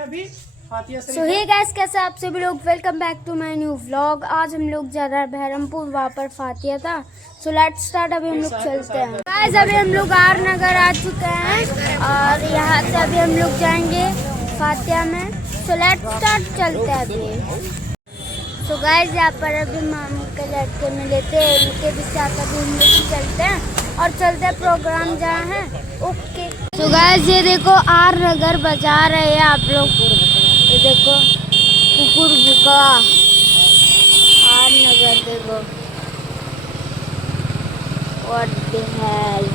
सो hey guys, कैसे आप सभी लोग, welcome back to my new vlog. आज हम लोग जा रहे हैं बहरमपुर, वहाँ पर फातिया था। So let's start. अभी हम लोग चलते हैं गाइस। अभी हम लोग आर नगर आ चुके हैं और यहाँ से अभी हम लोग जाएंगे फातिया में। सो लेट्स स्टार्ट, चलते हैं अभी। सो गाइस, यहाँ पर अभी मामू के लड़के मिले थे, उनके भी साथ अभी हम लोग चलते हैं और चलते हैं प्रोग्राम जहाँ है। ओके। सो गाइस, ये देखो आर नगर बाजार है ये आप लोग, ये देखो कुकुर भुका आर नगर, देखो व्हाट द हेल।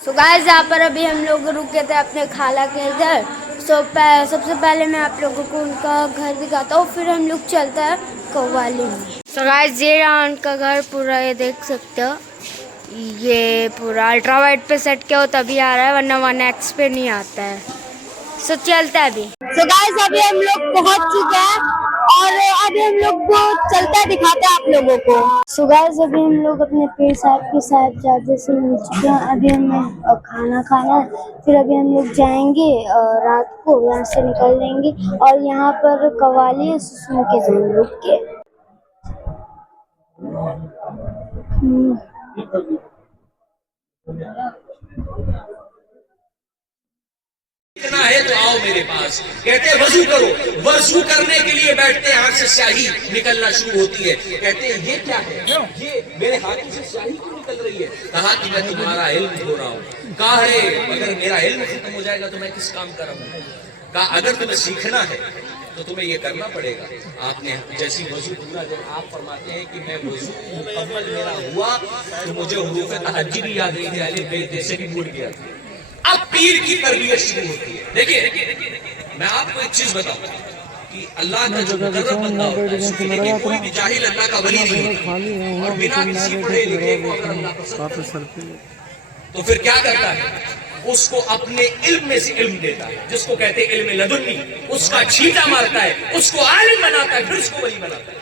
तो गाइस, यहाँ पर अभी हम लोग रुके थे अपने खाला के इधर। सबसे पहले मैं आप लोगों को उनका घर दिखाता हूँ, फिर हम लोग चलते हैं कव्वाली में। तो गाइस, ये रहा उनका घर पूरा, ये देख सकते हो। ये पूरा अल्ट्रा वाइड पे सेट किया हो तभी आ रहा है, वरना 1x पे नहीं आता है। सो चलते हैं अभी। तो गाइस, अभी हम लोग पहुँच चुके हैं और अभी हम लोग को चलता दिखाते हैं आप लोगों को। सो गाइस, अभी हम लोग अपने पीर साहब के साहिबजादे से मिल चुके हैं। अभी हमें खाना खाना है, फिर अभी हम लोग जाएंगे रात को यहाँ से निकल लेंगे और यहाँ पर कव्वाली है, सुन के जाएंगे। ओके। इतना है तो आओ मेरे पास। कहते वजू करो, वजू करने के लिए बैठते आंख से स्याही निकलना शुरू होती है। कहते हैं ये क्या है, ये मेरे हाथ से स्याही क्यों निकल रही है? कहा कि मैं तुम्हारा इल्म खो रहा हूँ। कहा है अगर मेरा इल्म खत्म हो जाएगा तो मैं किस काम का रहूंगा? कहा अगर तुम्हें सीखना है तो तुम्हें ये करना पड़ेगा। आपने जैसी वजू पूरा, जब आप फरमाते हैं कि मैं वजू मुकम्मल मेरा हुआ तो मुझे हुरूफ तहज्जुद भी याद नहीं थे, अलिफ बे ते से भी भूल गया। अब पीर की तरबियत शुरू होती है। देखिए, मैं आपको एक चीज बताऊं कि अल्लाह का जो मुकर्रम बंदा होता है, देखिए कोई भी जाहिल अल्लाह का वली नहीं होता, और बिना किसी पढ़े लिखे को अगर अल्लाह पसंद तो फिर क्या करता है, उसको अपने इल्म में से इल्म देता है, जिसको कहते हैं इल्म लदुन्नी। उसका छींटा मारता है, उसको आलिम बनाता है, फिर उसको वली बनाता है।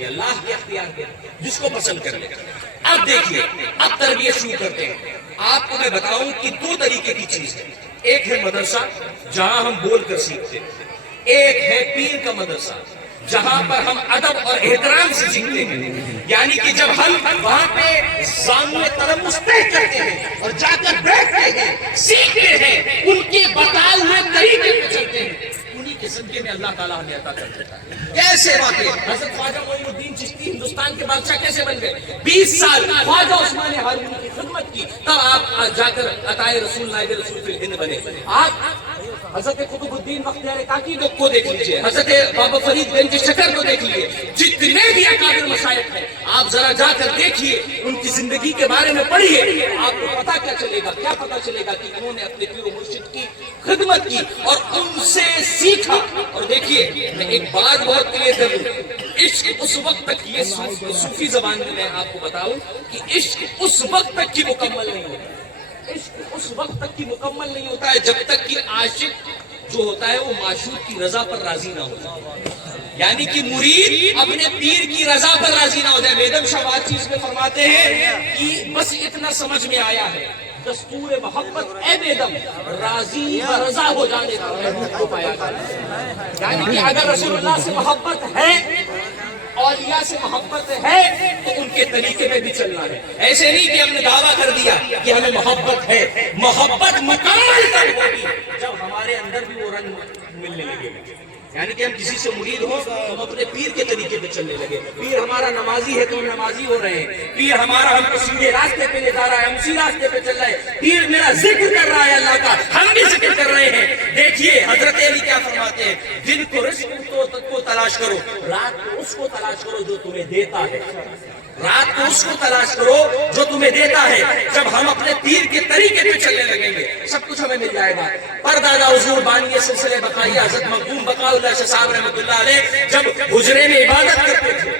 ये अल्लाह के इख्तियार के जिसको पसंद करे। अब देखिए, अब तरबियत शुरू करते हैं। आपको मैं बताऊं कि दो तरीके की चीज है। एक है मदरसा जहां हम बोल कर सीखते हैं, एक है पीर का मदरसा जहां पर हम अदब और एहतराम से सीखते हैं। यानी कि जब हम वहां पे सामने तरमुस तय करते हैं और जाकर बैठते हैं, सीखते हैं, उनके बताए हुए तरीके पे चलते हैं, उन्हीं के सदके में अल्लाह ताला हमें अता कर देता है। कैसे बातें? हज़रत ख्वाजा मोइनुद्दीन चिश्ती हिंदुस्तान के बादशाह कैसे बन गए? 20 साल ख्वाजा उस्मान हारूनी की खिदमत की, तब आप जाकर अताए रसूल नायब रसूल फिल हिंद बने। आप हज़रत कुतुबुद्दीन बख्तियार काकी को देख लीजिए, हज़रत बाबा फरीद गंज शकर को देख लीजिए, जितने भी अकाबिर मशाइख हैं, आप जरा जाकर देखिए, उनकी जिंदगी के बारे में पढ़िए, आपको पता क्या चलेगा, क्या पता चलेगा कि उन्होंने अपने पीर मुर्शिद की खिदमत की और उनसे सीखा। और देखिए, मैं एक बात बहुत क्लियर करूं, इश्क उस वक्त तक, ये सूफी जबान में मैं आपको बताऊं कि इश्क उस वक्त तक की मुकम्मल नहीं होता। इश्क उस वक्त तक की मुकम्मल नहीं होता है जब तक कि आशिक जो होता है वो माशूक की रजा पर राजी ना हो जाए, यानी कि मुरीद अपने पीर की रजा पर राजी ना हो जाए। बेगम शाह चीज में फरमाते हैं कि बस इतना समझ में आया है, दस्तूर मोहब्बत ए बेदम राजी व रजा हो जाने को पाया जाए। यानी कि अगर रसूलुल्लाह से मोहब्बत है, औलिया से मोहब्बत है, तो उनके तरीके में भी चलना है। ऐसे नहीं कि हमने दावा कर दिया कि हमें मोहब्बत है। मोहब्बत मुकम्मल तब होगी जब हमारे अंदर भी वो रंग मिलने लगे। यानी कि हम किसी से मुरीद हो तो हम अपने पीर के तरीके पे चलने लगे। पीर हमारा नमाजी है तो हम नमाजी हो रहे हैं, पीर हमारा हमको सीधे रास्ते पे ले जा रहा है, हम उसी रास्ते पे चल रहे हैं। पीर मेरा जिक्र कर रहा है अल्लाह का, हम भी जिक्र कर रहे हैं। देखिए हजरत अली क्या फरमाते हैं, दिन को रिज़्क़ को तलाश करो, रात को उसको तलाश करो जो तुम्हें देता है। रात को उसको तलाश करो जो तुम्हें देता है। जब हम अपने पीर के तरीके पे चलने लगेंगे, सब कुछ हमें मिल जाएगा। परदादा हुजूर बानी सिलसिले बकाई हज़रत मखदूम बकाउल्लाह साहब रहमतुल्लाह अलैह जब हुजरे में इबादत करते थे,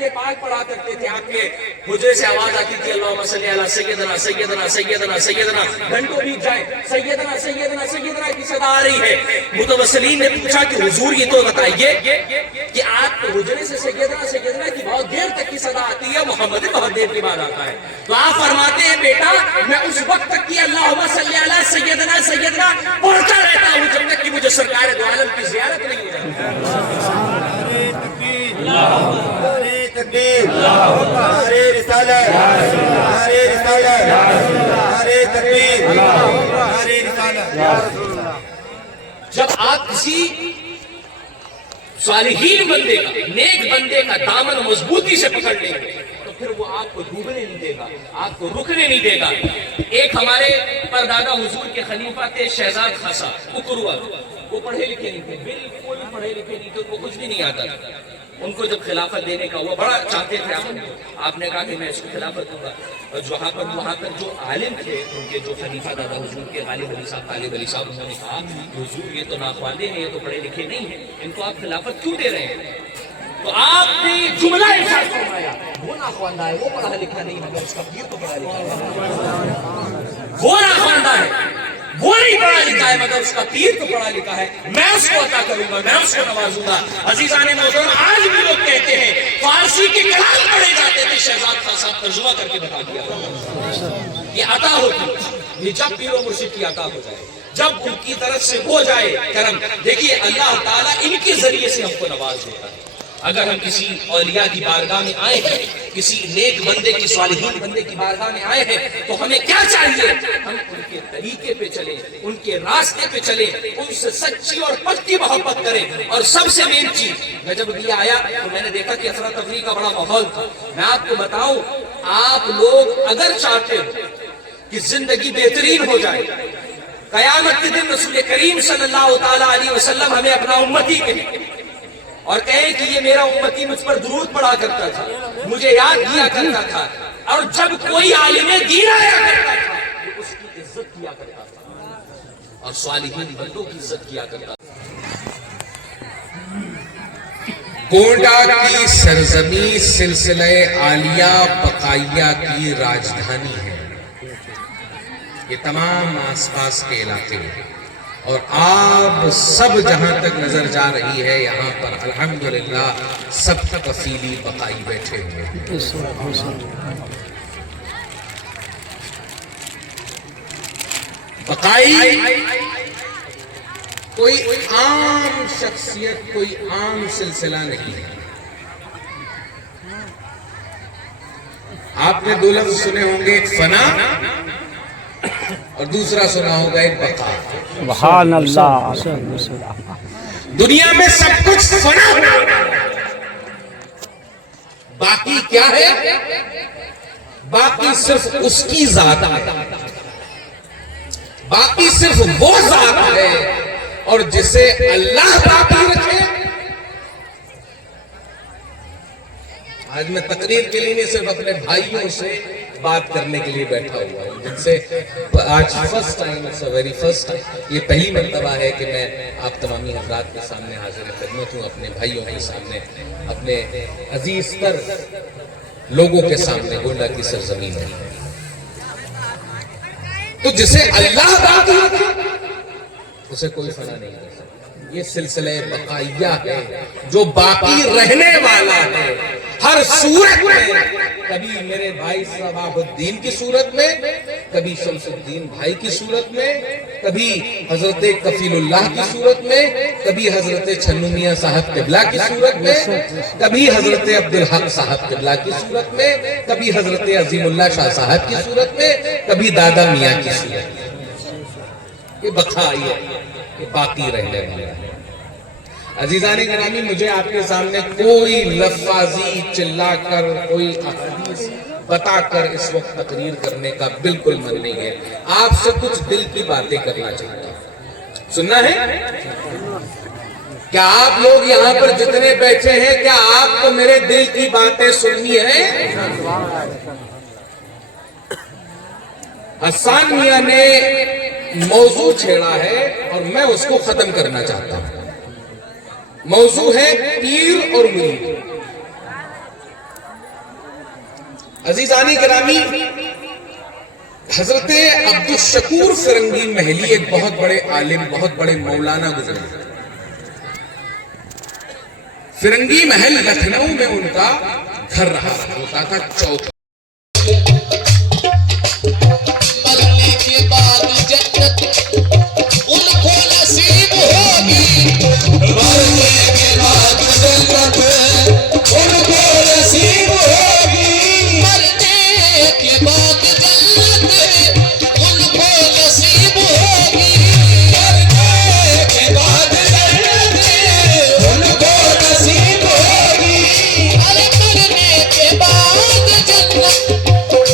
درود پاک پڑھا کرتے تھے، آپ کے حجرے سے آواز آتی تھی اللہم صلی علی سیدنا سیدنا سیدنا سیدنا، گھنٹوں بیت جائے سیدنا سیدنا سیدنا کی صدا آ رہی ہے۔ متوسلین نے پوچھا کہ حضور یہ تو بتائیے کہ آپ کے حجرے سے سیدنا سیدنا کی بہت دیر تک کی صدا آتی ہے، محمد بہت دیر کے بعد آتا ہے، تو آپ فرماتے ہیں بیٹا میں اس وقت تک کی اللہم صلی علی سیدنا سیدنا پڑھتا رہتا ہوں جب تک کہ مجھے سرکار دو عالم کی زیارت نہیں ہو جاتی۔ نعرے تکبیر، نعرے رسالت، نعرے رسالت، نعرے تکبیر، نعرے رسالت۔ جب آپ کسی صالحین بندے کا، نیک بندے کا دامن مضبوطی سے پکڑ لیں گے تو پھر وہ آپ کو ڈوبنے نہیں دے گا، آپ کو رکنے نہیں دے گا۔ ایک ہمارے پردادا حضور کے خلیفہ تھے شہزاد خاصا اکروا، وہ پڑھے لکھے نہیں تھے، بالکل پڑھے لکھے نہیں تھے، وہ کچھ بھی نہیں آتا تھا۔ ان کو جب خلافت دینے کا وہ بڑا چاہتے تھے، آپ نے کہا کہ میں اس کو خلافت دوں گا، اور وہاں پر جو عالم تھے ان کے جو خلیفہ دادا حضور کے غالب علی صاحب انہوں نے کہا حضور یہ تو ناخواندے ہیں، یہ تو پڑھے لکھے نہیں ہیں، ان کو آپ خلافت کیوں دے رہے ہیں؟ تو آپ نے جملہ ارشاد فرمایا وہ ناخواندہ ہے، وہ پڑھا لکھا نہیں مگر اس کا پیر تو پڑھا لکھا ہے، وہ ناخواندہ ہے وہ نہیں پڑھا لکھا ہے مگر اس کا پیر تو پڑھا لکھا ہے، میں اس کو عطا کروں گا، میں اس کو نوازوں گا۔ عزیزان محترم آج بھی لوگ کہتے ہیں فارسی کے کلام پڑھے جاتے تھے، شہزاد خان صاحب ترجمہ کر کے بتا دیا یہ عطا ہوتی ہے، یہ جب پیر و مرشد کی عطا ہو جائے، جب ان کی طرف سے ہو جائے کرم۔ دیکھیے اللہ تعالیٰ ان کے ذریعے سے ہم کو نواز دیتا ہے۔ اگر ہم کسی اولیاء کی بارگاہ میں آئے ہیں، کسی نیک بندے کی، صالحین بندے کی بارگاہ میں آئے ہیں تو ہمیں کیا چاہیے؟ ہم ان کے طریقے پہ چلیں، ان کے راستے پہ چلیں، ان سے سچی اور پکی محبت کریں۔ اور سب سے مین چیز، میں جب یہ آیا تو میں نے دیکھا کہ افراتفری کا بڑا ماحول تھا۔ میں آپ کو بتاؤں، آپ لوگ اگر چاہتے ہو کہ زندگی بہترین ہو جائے، قیامت کے دن رسول کریم صلی اللہ تعالیٰ علیہ وسلم ہمیں اپنا امتی کہیں اور کہیں کہ یہ میرا امتی مجھ پر درود پڑھا کرتا تھا، مجھے یاد کیا کرتا تھا، اور جب کوئی عالم دین آیا کرتا تھا وہ اس کی عزت کیا کرتا تھا اور صالحین بندوں کی عزت کیا کرتا تھا۔ گونڈا کی سرزمین سلسلہ عالیہ بقائیہ کی راجدھانی ہے، یہ تمام آس پاس کے علاقے ہیں، اور آپ سب جہاں تک نظر جا رہی ہے یہاں پر الحمدللہ سب کفیلی بقائی بیٹھے ہوئے ہیں۔ بقائی کوئی عام شخصیت، کوئی عام سلسلہ نہیں ہے۔ آپ نے دو لفظ سنے ہوں گے، ایک فنا اور دوسرا سنا ہوگا ایک بقا۔ سبحان اللہ۔ دنیا میں سب کچھ فنا ہوگا، باقی کیا ہے؟ باقی صرف اس کی ذات ہے، باقی صرف وہ ذات ہے، اور جسے اللہ باقی رکھے۔ آج میں تقریر کے لیے نہیں صرف اپنے بھائیوں سے بات کرنے کے لیے بیٹھا ہوا ہوں، جن سے آج first time, very first time, یہ پہلی مرتبہ ہے کہ میں آپ تمامی حضرات کے سامنے حاضر خدمت ہوں، اپنے بھائیوں کے سامنے، اپنے عزیز تر لوگوں کے سامنے، گونڈا کی سرزمین ہے۔ تو جسے اللہ باقی رکھے اسے کوئی فنا نہیں کر سکتا۔ یہ سلسلہ بقائیہ ہے جو باقی رہنے والا ہے ہر صورت میں، کبھی میرے بھائی صباح الدین کی صورت میں، کبھی شمس الدین بھائی کی صورت میں، کبھی حضرت کفیل اللہ کی صورت میں، کبھی حضرت چھنو میاں صاحب قبلہ کی صورت میں، کبھی حضرت عبدالحق صاحب قبلہ کی صورت میں، کبھی حضرت عظیم اللہ شاہ صاحب کی صورت میں، کبھی دادا میاں کی صورت میں۔ یہ بقائی ہے، یہ باقی رہنے والا ہے۔ عزیزان گرامی، مجھے آپ کے سامنے کوئی لفاظی چلا کر، کوئی احادیث بتا کر اس وقت تقریر کرنے کا بالکل من نہیں ہے۔ آپ سے کچھ دل کی باتیں کرنا چاہتا ہوں، سننا ہے؟ کیا آپ لوگ یہاں پر جتنے بیٹھے ہیں، کیا آپ کو میرے دل کی باتیں سننی ہے؟ حسان میاں نے موضوع چھیڑا ہے اور میں اس کو ختم کرنا چاہتا ہوں۔ موضوع ہے پیر اور مرید۔ عزیزانی گرامی، حضرت عبدالشکور فرنگی محلی ایک بہت بڑے عالم، بہت بڑے مولانا گزرے. فرنگی محل لکھنؤ میں ان کا گھر رہا ہوتا تھا. چوتھا مرنے کے بعد جنت ان کو نصیب ہوگی، مرنے کے بعد جنت ان کو نصیب ہوگی، مرنے کے بعد جنت ان کو نصیب ہوگی، مرنے کے بعد جنت ان کو نصیب ہوگی، ارے مرنے کے بعد جنت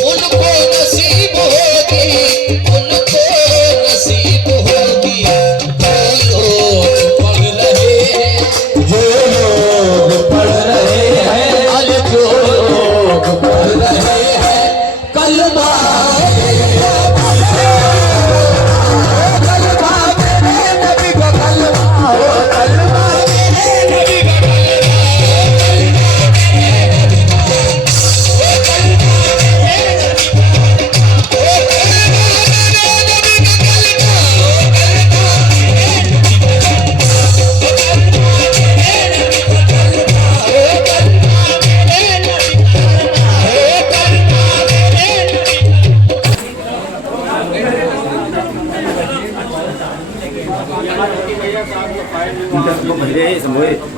ان کو نصیب ہوگی، ان کو نصیب ہوگی. جو لوگ پڑھ رہے ہیں، ارے جو لوگ پڑھ رہے ہیں کلمہ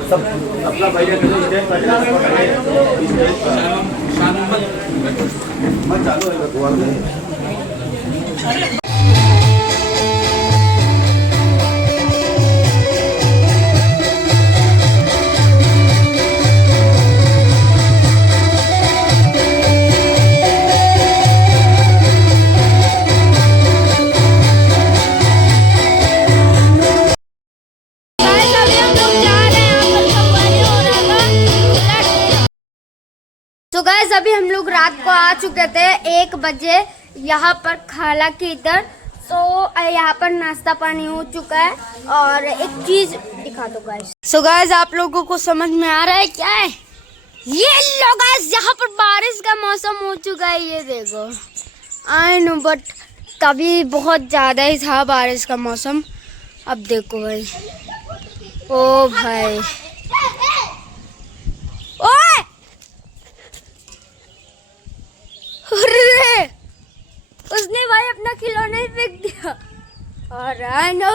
सब अपना भैया तो गाइस अभी हम लोग रात को आ चुके थे 1 बजे यहाँ पर खाला के इधर. तो यहाँ पर नाश्ता पानी हो चुका है और एक चीज दिखा दो गाइस. सो गाइस आप लोगों को समझ में आ रहा है क्या है ये? लो गाइस यहाँ पर बारिश का मौसम हो चुका है, ये देखो. आई नो बट तभी बहुत ज्यादा ही था बारिश का मौसम. अब देखो भाई, ओ भाई, ओए उसने भाई अपना खिलौना ही फेंक दिया. और आई नो.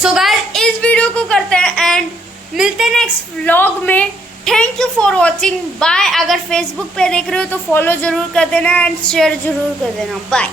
सो गाइस इस वीडियो को करते हैं एंड मिलते हैं नेक्स्ट व्लॉग में. Thank you for watching. Bye. अगर फेसबुक पे देख रहे हो तो फॉलो जरूर कर देना एंड शेयर जरूर कर देना. बाय.